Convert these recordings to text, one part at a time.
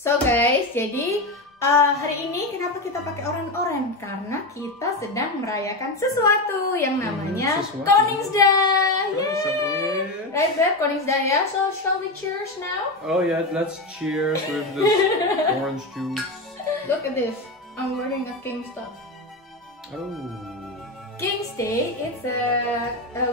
So guys, jadi hari ini kenapa kita pakai oren-oren? Karena kita sedang merayakan sesuatu yang namanya Koningsdag. Yay! Right, Beb? Koningsdag ya. So shall we cheers now? Oh yeah, let's cheers with this orange juice. Look at this. I'm wearing a king stuff. Oh. King's Day, it's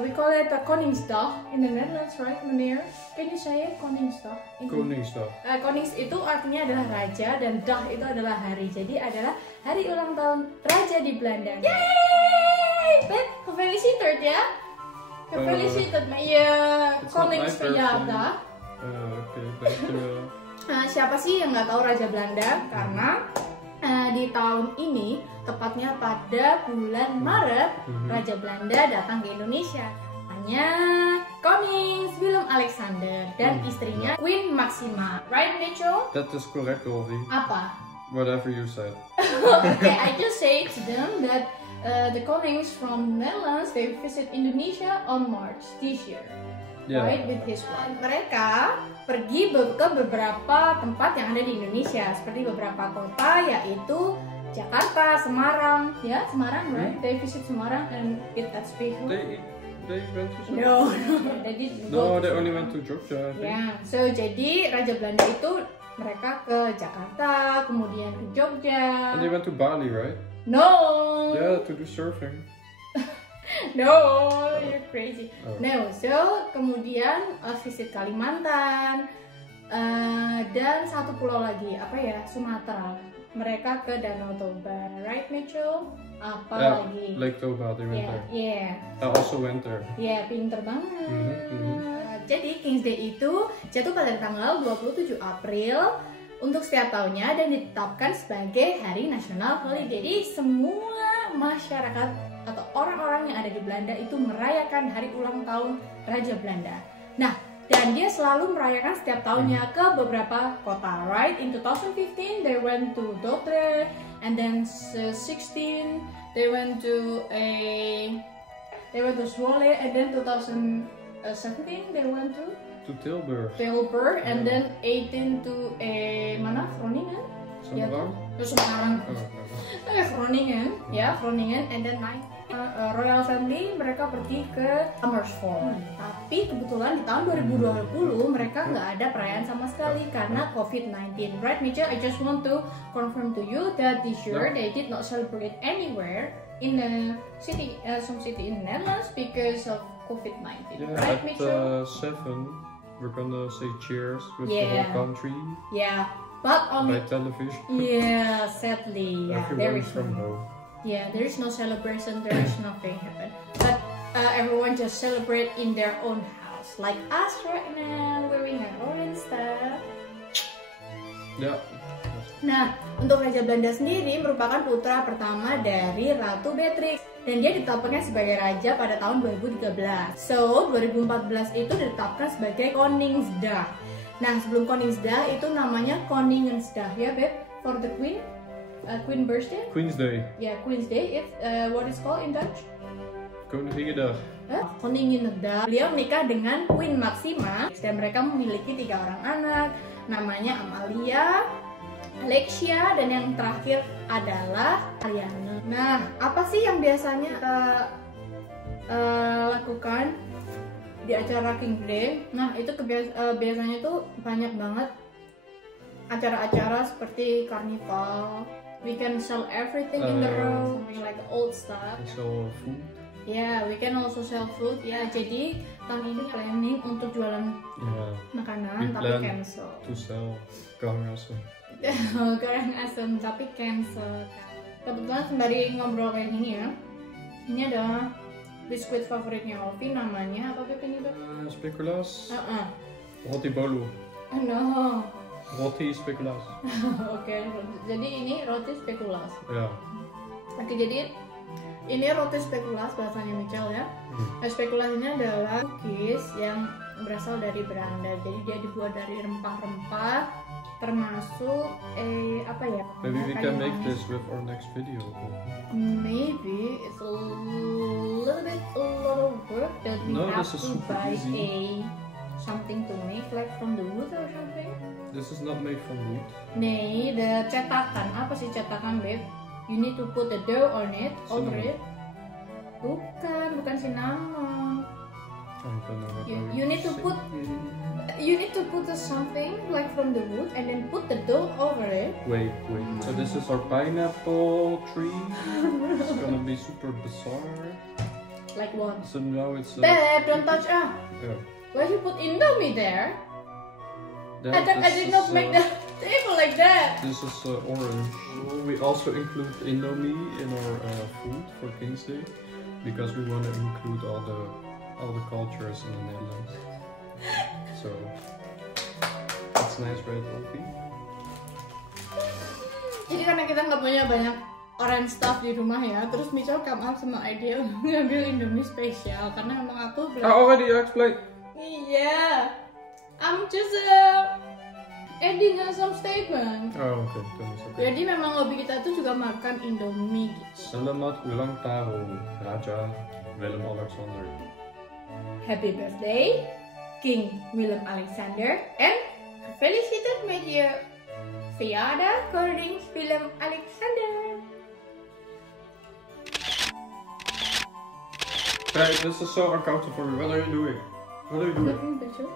we call it a Koningsdag in the Netherlands, right, Meneer? Can you say it, Koningsdag? Koningsdag. Konings itu artinya adalah raja dan dag itu adalah hari. Jadi adalah hari ulang tahun raja di Belanda. Yay! Beb, gefeliciteerd ya. Gefeliciteerd met je koningsverjaardag. Oké, dankjewel. Siapa sih yang nggak tahu raja Belanda? Karena di tahun ini, tepatnya pada bulan Maret, Raja Belanda datang ke Indonesia. Namanya Konings Willem-Alexander dan istrinya Queen Maxima. Right, Mitchell? That is correct, Olvi. Apa? Whatever you said. Okay, I just say to them that the Konings from Netherlands, they visit Indonesia on March this year. Yeah. Right, with his wife. Mereka pergi ke beberapa tempat yang ada di Indonesia, seperti beberapa kota, yaitu Jakarta, Semarang, ya Semarang, right? They visit Semarang and eat that special. They went to some... No, they didn't. No, they only went to Jogja, I think. Yeah, so jadi Raja Belanda itu mereka ke Jakarta, kemudian ke Jogja. And they went to Bali, right? No. Yeah, to do surfing. No, you're crazy. Oh. No, so kemudian visit Kalimantan dan satu pulau lagi, apa ya, Sumatera. Mereka ke Danau Toba, right, Mitchell? Apa lagi? Lake Toba, they went there. Yeah. I also went there. Yeah, pinter banget. Jadi King's Day itu jatuh pada tanggal 27 April untuk setiap tahunnya dan ditetapkan sebagai hari nasional holiday. Jadi semua masyarakat atau orang-orang yang ada di Belanda itu merayakan hari ulang tahun Raja Belanda. Nah, dan dia selalu merayakan setiap tahunnya ke beberapa kota, right? In 2015 they went to Dordrecht, and then 16 they went to Zwolle, and then 2017 they went to Tilburg, and then 18 to mana? Groningen? Semarang? Semarang. Oh, Groningen, ya, Groningen, and then Royal Family mereka pergi ke Amersfoort. Tapi kebetulan di tahun 2020 mereka nggak ada perayaan sama sekali karena COVID-19. Right, Mitchell? I just want to confirm to you that this year they did not celebrate anywhere in the city, some city in the Netherlands because of COVID-19. Yeah, right, at Mitchell? 7 we're gonna say cheers with the whole country. Yeah, but on by television. Yeah, sadly, yeah, there Everyone is from home. Yeah, there is no celebration, there is nothing happen. But everyone just celebrate in their own house. Like us right now, wearing our orange stuff. Yeah. Nah, untuk Raja Belanda sendiri merupakan putra pertama dari Ratu Beatrix. Dan dia ditetapkan sebagai raja pada tahun 2013. So, 2014 itu ditetapkan sebagai Koningsdag. Nah, sebelum Koningsdag itu namanya Koninginsdag, ya, Beb? For the Queen. Queen birthday? Queen's Day. Yeah, Queen's Day. It's what is called in Dutch? Koninginnedag. Koninginnedag. Beliau menikah dengan Queen Maxima dan mereka memiliki 3 orang anak. Namanya Amalia, Alexia, dan yang terakhir adalah Ariana. Nah, apa sih yang biasanya kita lakukan di acara King's Day? Nah, itu biasanya tuh banyak banget acara-acara seperti karnival. We can sell everything in the room, like old stuff. Sell food. Yeah, we can also sell food. Ya, jadi tahun ini planning untuk jualan makanan, tapi cancel. To sell karangasem. Karangasem, tapi cancel. Kebetulan sembari ngobrol kayak gini ya, ini ada biskuit favoritnya Olvi, namanya apa Beb ini, Beb? Speculaas. Roti bolu. No. Roti speculaas. Oke, jadi ini roti speculaas. Ya. Oke, jadi ini roti speculaas bahasanya Mitchell ya. Speculaas ini adalah cookies yang berasal dari Belanda. Jadi dia dibuat dari rempah-rempah, termasuk apa ya? Maybe we can make this with our next video. Maybe it's a lot of work that we have to buy something to make, like from the wood or something. This is not made from wood. Nih, the cetakan. Apa sih cetakan, babe? You need to put the dough on it, over it. Bukan cinnamon. I don't know what You need to put something like from the wood and then put the dough over it. Wait. So this is our pineapple tree. It's gonna be super bizarre. Like what? So now it's. Babe, don't touch ah. Yeah. Why you put Indomie there? I This did is, not make the table like that. This is orange. We also include Indomie in our food for King's Day because we want to include all the cultures in the Netherlands. So that's nice, right, Olvi? Jadi karena kita nggak punya banyak orange stuff di rumah ya, terus Micho come up sama ide ngambil Indomie spesial karena emang aku I already explained. Iya, I'm just adding some statement. Oh, okay. That's okay. Jadi memang hobi kita tuh juga makan Indomie gitu. Selamat ulang tahun, Raja Willem-Alexander. Happy birthday, King Willem-Alexander, and felicitated met je verjaardag, Koning Willem-Alexander. Hey, this is so uncomfortable for me. What are you doing? What are you doing? Taking a picture.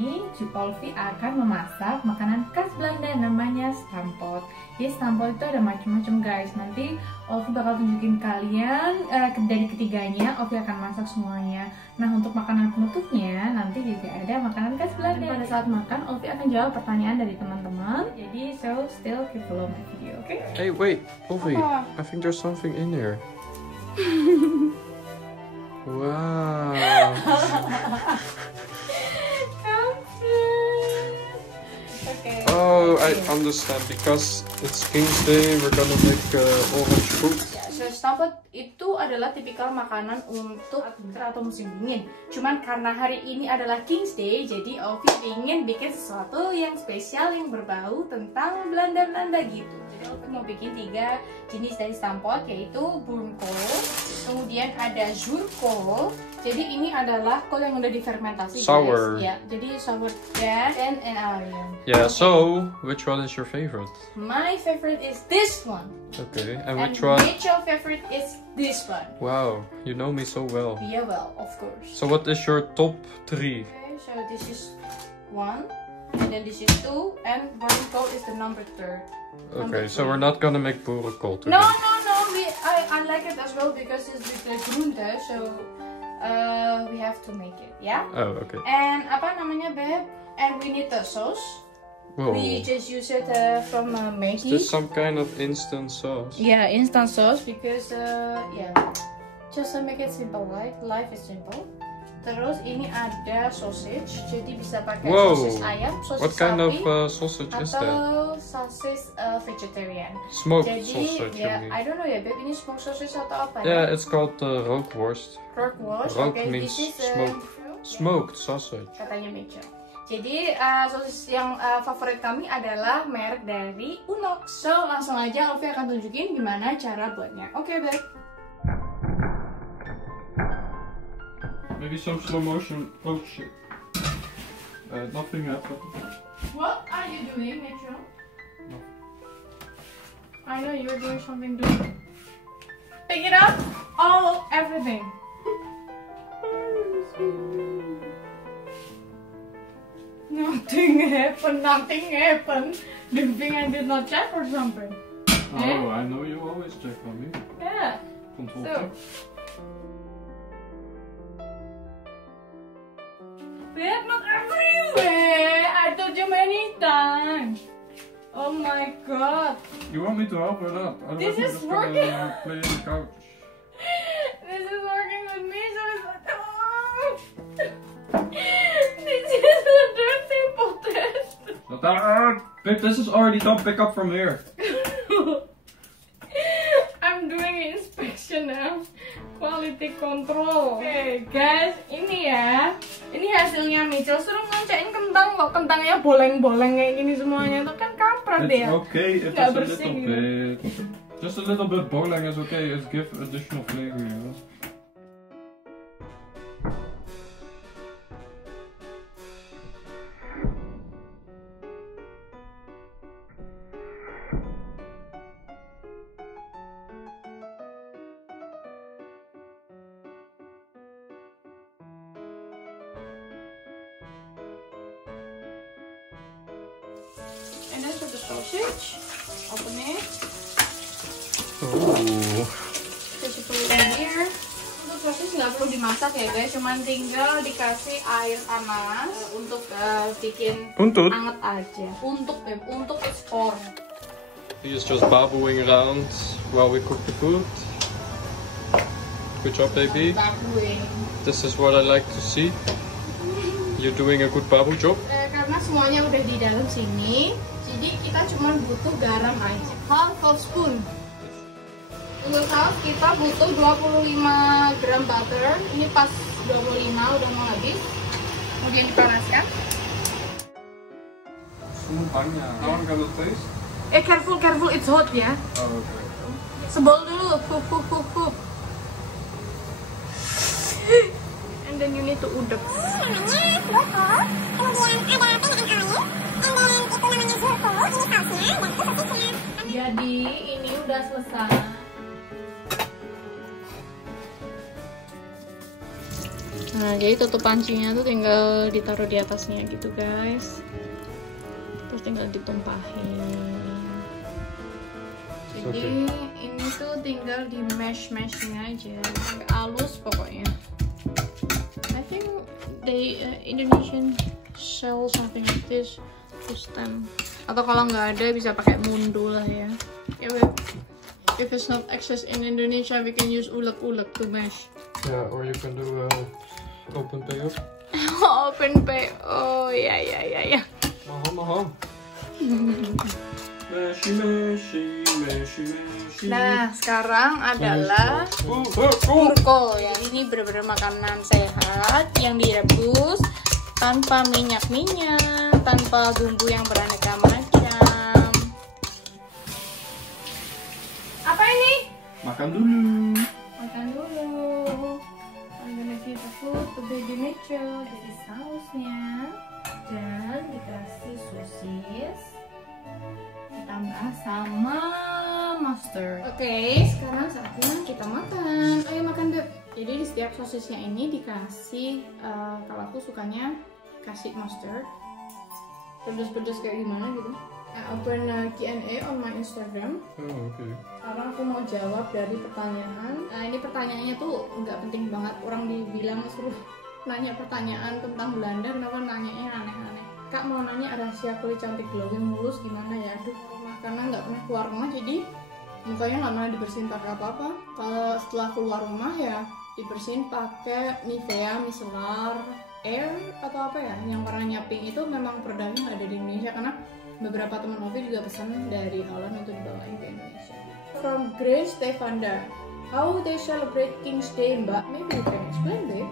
Ini Cuk Olvi akan memasak makanan khas Belanda namanya stampot. Di stampot itu ada macam-macam guys. Nanti Olvi bakal tunjukin kalian dari ketiganya. Olvi akan masak semuanya. Nah untuk makanan penutupnya nanti juga ada makanan khas Belanda. Dan pada saat makan Olvi akan jawab pertanyaan dari teman-teman. Jadi so still keep follow my video, oke? Okay? Hey, wait, Olvi. Apa? I think there's something in here. Wow. Okay. Oh, I understand. Because it's King's Day, we're gonna make orange fruit. Ya, so stampot itu adalah tipikal makanan untuk atau musim dingin. Cuman karena hari ini adalah King's Day, jadi Olvi ingin bikin sesuatu yang spesial yang berbau tentang Belanda-Belanda gitu. Jadi Olvi mau bikin 3 jenis dari stampot, yaitu boerenkool, kemudian ada zuurkool. Jadi ini adalah kol yang udah difermentasi, Sour. guys. Ya, jadi sour gas and allium. Yeah, so which one is your favorite? My favorite is this one. Okay, and And which one? Mitchell's favorite is this one. Wow, you know me so well. Yeah, well, of course. So what is your top 3? Okay, so this is 1, and then this is 2, and boerenkool is the number 3. Okay, so we're not gonna make boerenkool today. No. I like it as well because it's with the groente, so we have to make it, yeah. Oh, okay. And apa namanya, babe? And we need the sauce. Whoa. We just use it from Is Maggi. this some kind of instant sauce? Yeah, instant sauce because yeah, just to make it simple, right? Life is simple. Terus ini ada sausage, jadi bisa pakai Whoa. sosis ayam, sosis What kind sapi, of sausage is that? atau sosis vegetarian. Smoked Jadi sausage, you ya, mean? I don't know ya, babe, ini smoked sausage atau apa Yeah, ya? it's called rookworst. Rookworst. Rook Okay, means this is smoked. Smoked sausage. katanya Mitchell. Jadi sosis yang favorit kami adalah merek dari Unox. So langsung aja Olvi akan tunjukin gimana cara buatnya. Oke, babe. Maybe some slow motion. Oh shit. Nothing happened. What are you doing, Mitchell? No. I know you're doing something too. Pick it up, everything. Nothing happened. Do you think I did not check or something? Oh, I know you always check on me. Yeah. Control So. check. Babe, not everywhere. I told you many times. Oh my god. You want me to help with that? This Otherwise I'm is just working. gonna play on the couch. This is working with me, so it's like, this is a dirty potest. Shut up! Babe, this is already done. Pick up from here. I'm doing inspection now. Quality control. Oke, guys, ini ya. Ini hasilnya Mitchell. Suruh ngoncain kentang loh. Kentangnya boleng-boleng kayak gini semuanya. Itu kan kampret It's deh ya. okay if Nggak it's a bersih little gitu. bit. Just a little bit boiling is okay. It gives additional flavor, you know. And then for the sausage, open it. Oh. Kasih peluang here. Untuk sosis nggak perlu dimasak ya guys, cuman tinggal dikasih air panas untuk bikin Untuk? anget aja. Untuk it's for. He is just babuing around while we cook the food. Good job, baby. Babuing. This is what I like to see. You're doing a good babu job. Karena semuanya udah di dalam sini, jadi kita cuma butuh garam aja. Half a spoon. Untuk saus kita butuh 25 gram butter. Ini pas 25 udah mau habis. Kemudian dipanaskan. Banyak. How long does it taste? Careful, it's hot ya. Oh, okay. Sebol dulu, hup. And then you need to udek. Jadi ini udah selesai. Nah, jadi tutup pancinya tuh tinggal ditaruh di atasnya gitu guys. Terus tinggal ditumpahin. Jadi ini tuh tinggal di mashing aja sampai halus pokoknya. I think they Indonesian sell something like this to stem. Atau kalau nggak ada bisa pakai mundu lah ya. If it's not access in Indonesia, we can use ulek-ulek to mash. Yeah, or you can do open PO. Open PO, ya. Mahal. Meshi. Nah, sekarang adalah kurko ya. Ini benar-benar makanan sehat yang direbus tanpa minyak, tanpa bumbu yang beraneka macam. Apa ini? Makan dulu. I'm gonna give the food to baby Mitchell. Jadi sausnya dan dikasih sosis. Ditambah sama mustard. Oke, sekarang saatnya kita makan. Ayo makan Beb. Jadi di setiap sosisnya ini dikasih, kalau aku sukanya kasih mustard. Pedes-pedes kayak gimana gitu. Open Q&A on my Instagram. Oh, okay. Sekarang aku mau jawab dari pertanyaan. Nah, ini pertanyaannya tuh nggak penting banget. Orang dibilang suruh nanya pertanyaan tentang Belanda, kenapa nanyanya aneh-aneh. Kak mau nanya rahasia kulit cantik glowing mulus gimana ya? Aduh, karena nggak pernah keluar rumah jadi mukanya nggak pernah dibersihin pakai apa-apa. Kalau setelah keluar rumah ya dibersihin pakai Nivea Micellar Air atau apa ya, yang warnanya pink itu memang produknya nggak ada di Indonesia karena beberapa teman Ovi juga pesan dari Holland untuk dibawain ke Indonesia. From Grace Stefanda, how they celebrate King's Day, Mbak? Maybe you can explain, babe.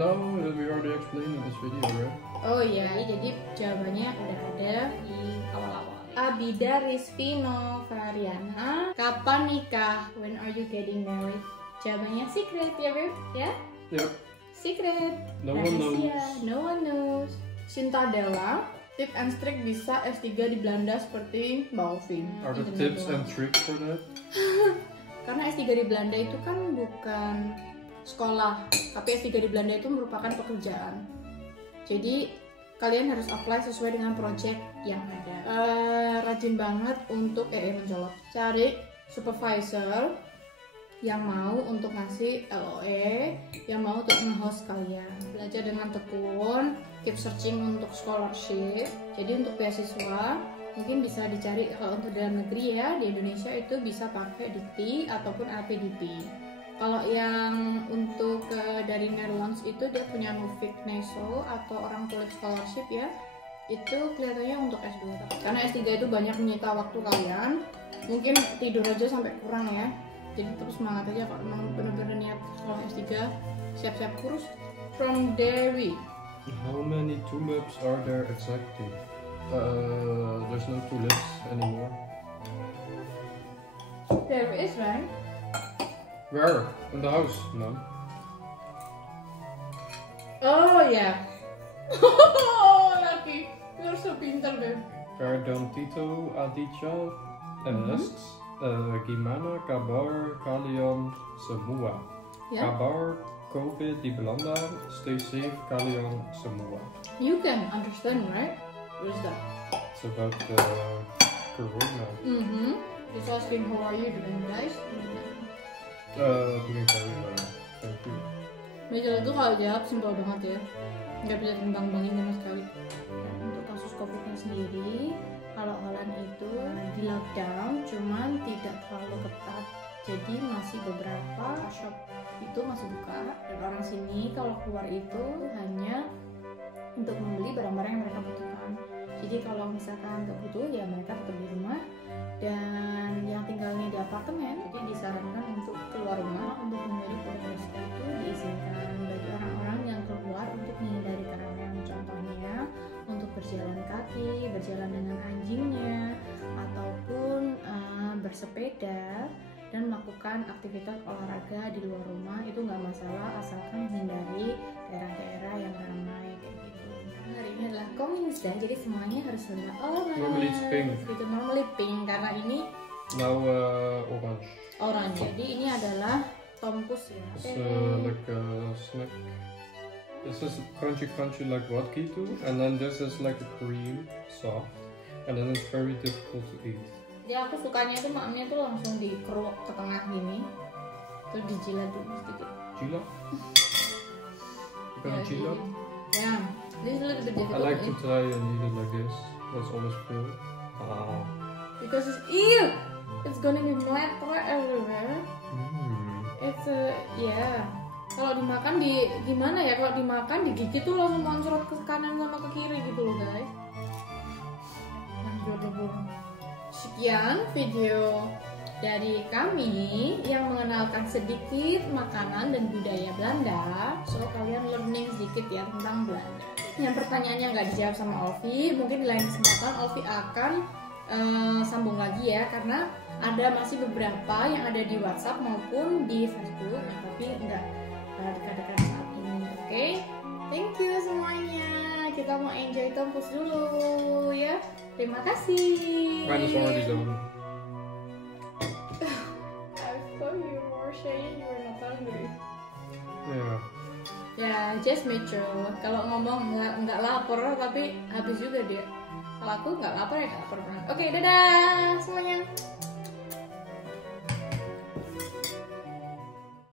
No, we already explained in this video, right? Oh iya, jadi jawabannya udah ada di awal-awal. Abida Rizvino Variana, kapan nikah? When are you getting married? Jawabannya secret ya, babe? Ya? Yep. Secret. No one knows. No one knows. Sintadela, tip and trick bisa S3 di Belanda seperti Mbak Ovi. Are the tips and tricks for that? Karena S3 di Belanda itu kan bukan sekolah, tapi S3 di Belanda itu merupakan pekerjaan. Jadi kalian harus apply sesuai dengan project yang ada. Rajin banget untuk menjawab. Cari supervisor yang mau untuk ngasih LOE, yang mau untuk nge-host kalian. Belajar dengan tekun, keep searching untuk scholarship. Jadi untuk beasiswa mungkin bisa dicari kalau untuk dalam negeri ya, di Indonesia itu bisa pakai DIKTI ataupun LPDP. Kalau yang untuk dari Netherlands itu dia punya Nuffic Neso atau orang kulit scholarship ya, itu kelihatannya untuk S2. Karena S3 itu banyak menyita waktu kalian, mungkin tidur aja sampai kurang ya. Jadi terus semangat aja kalau memang benar-benar niat sekolah S3, siap-siap kurus. From Dewi. How many tulips are there exactly? There's no tulips anymore. There is, right? Where? In the house? No. Oh yeah. Oh, Lucky. You're so pintar, babe. Perdon Tito Aditya asks, gimana kabar kalian semua? Yeah. Kabar COVID di Belanda, stay safe kalian semua. You can understand, right? What is that? It's about corona. It's asking how are you doing, guys? Doing very well. Thank you. Misalnya tuh kalau jawab simpel banget ya, nggak bisa timbang-bangin sama sekali. Untuk kasus COVID-nya sendiri, kalau Holland itu di lockdown, cuman tidak terlalu ketat. Jadi masih beberapa shop itu masih buka. Dan orang sini kalau keluar itu hanya untuk membeli barang-barang yang mereka butuhkan. Jadi kalau misalkan nggak butuh ya mereka tetap di rumah. Dan yang tinggalnya di apartemen, jadi disarankan untuk keluar rumah untuk membeli pulsa itu diizinkan bagi orang-orang yang keluar untuk menghindari keramaian, contohnya untuk berjalan kaki, berjalan dengan anjingnya, ataupun bersepeda dan melakukan aktivitas olahraga di luar rumah itu nggak masalah asalkan menghindari daerah-daerah yang ramai kayak gitu. Hari ini adalah Koningsday, jadi semuanya harus warna orange. Normally it's pink. Gitu, normally pink karena ini Now orange. orange. Jadi ini adalah tompus ya. It's like a snack. This is crunchy like vodka too, and then this is like a cream, soft, and then it's very difficult to eat. Jadi aku sukanya itu maknya tuh langsung dikeruk ke tengah gini, terus dijilat dulu sedikit. Jilat? You gonna jilat? Yeah, this is a little bit I difficult. like to try and eat it like this. That's always cool. Because it's ew, it's gonna be meletre everywhere. It's yeah. Kalau dimakan di gimana ya? Kalau dimakan digigit tuh langsung moncrot ke kanan sama ke kiri gitu loh guys. Lanjut dulu. Sekian video dari kami yang mengenalkan sedikit makanan dan budaya Belanda. So kalian learning sedikit ya tentang Belanda. Yang pertanyaannya nggak dijawab sama Olvi, mungkin di lain kesempatan Olvi akan sambung lagi ya, karena ada masih beberapa yang ada di WhatsApp maupun di Facebook, tapi nggak dekat-dekat saat ini. Oke, thank you semuanya. Kita mau enjoy tompus dulu ya. Terima kasih. Mine is already done. I thought you were saying you were not hungry. Yeah. Ya, just make sure. Kalau ngomong nggak lapar tapi habis juga dia. Kalau aku nggak lapar ya nggak lapar banget. Oke, dadah semuanya.